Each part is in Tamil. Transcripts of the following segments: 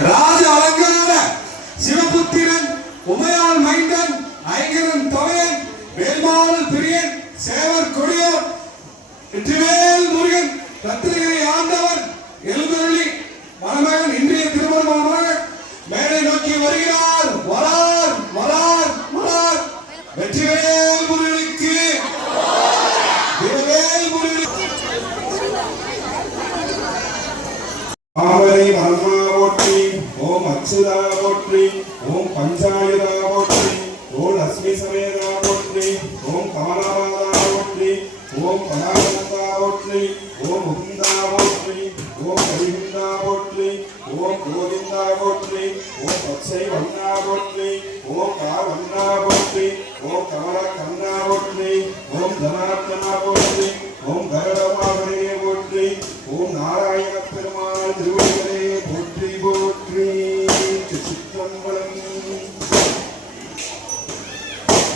ராஜ அலங்கார சிவபுத்திரன் உமையால் மைந்தன் ஐங்கரன் தொகையன் வேல்மாவல் பிரியன் சேவர் கொடியோர் வெற்றிவேல் ஓம் அச்சுதா போற்றி ஓம் பஞ்சாயுதா போற்றி ஓம் லட்சுமி சமேதா போற்றி ஓம் கமலபாதா போற்றி ஓம் பரானந்தா போற்றி ஓம் முகுந்தா போற்றி ஓம் ஹரிகுந்தா போற்றி ஓம் கோவிந்தா போற்றி ஓம் பச்சை வண்ணா போற்றி ஓம் காவண்ணா போற்றி ஓம் கமல கண்ணா போற்றி ஓம் ஜனார்த்தனா போற்றி ஓம் கருடமாவரையே போற்றி ஓம் நாராயண பெருமாள் திருவடிகளே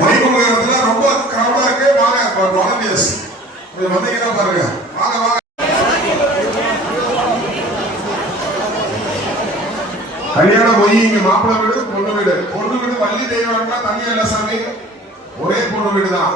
மணிமுகத்துல ரொம்ப கிரௌடா இருக்கு வாங்க வாலண்டியர்ஸ் கொஞ்சம் வந்தீங்கன்னா பாருங்க. வாங்க வாங்க. கல்யாணம் போய் இங்க மாப்பிள்ளை வீடு பொண்ணு வீடு. பொண்ணு வீடு வள்ளி தெய்வம்னா தனியா இல்ல சாமி. ஒரே பொண்ணு வீடு தான்